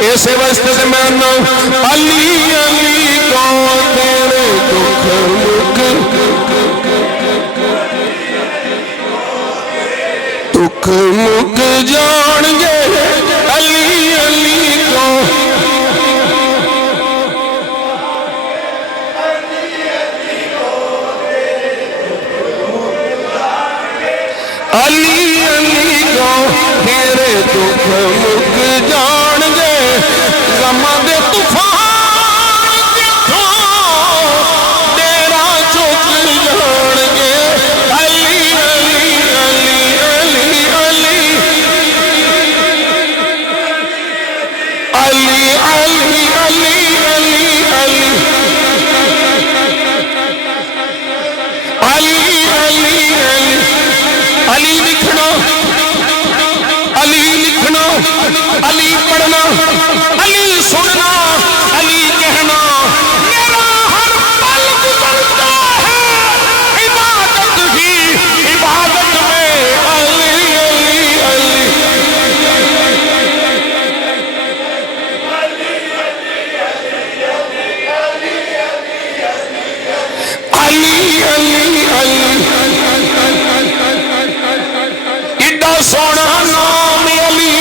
اسے واسطے سے میں آنا علی علی کو تیرے دکھ مک دکھ مک جان گے علی علی کو علی علی کو تیرے دکھ مک جان گے غماں دے طوفان جتھوں ڈیرا چک جان گے علی علی علی علی علی علی علی علی علی علی علی علی علی علی لکھنا علی لکھنا علی پڑھنا علی سننا علی کہنا میرا ہر پل گزرتا ہے عبادت ہی عبادت میں علی علی علی علی علی علی ایڈا سونا نام علی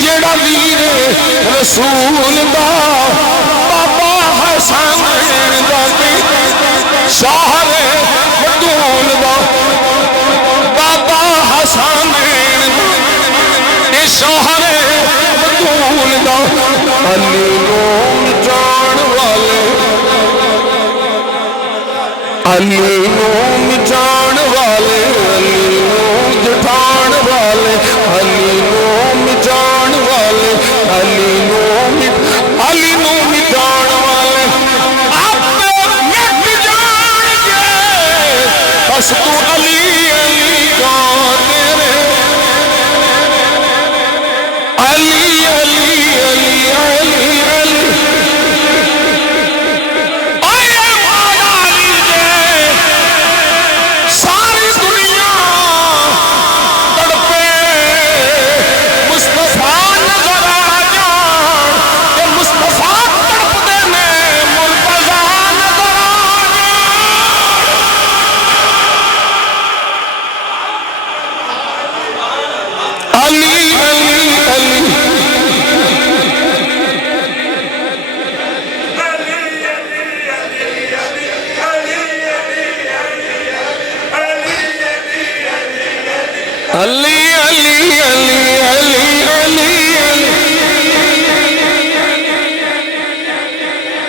جیڑا ویر رسول دا بابا حسین دا شہر بدول دا بابا حسین دا شہر بدول دا علی نو جان والے علی نو مٹان والے علی نو جٹان والے علی نو مٹان والے علی نو مٹان والے آپ مٹ جان گے بس تو علی علی کا تیرے علی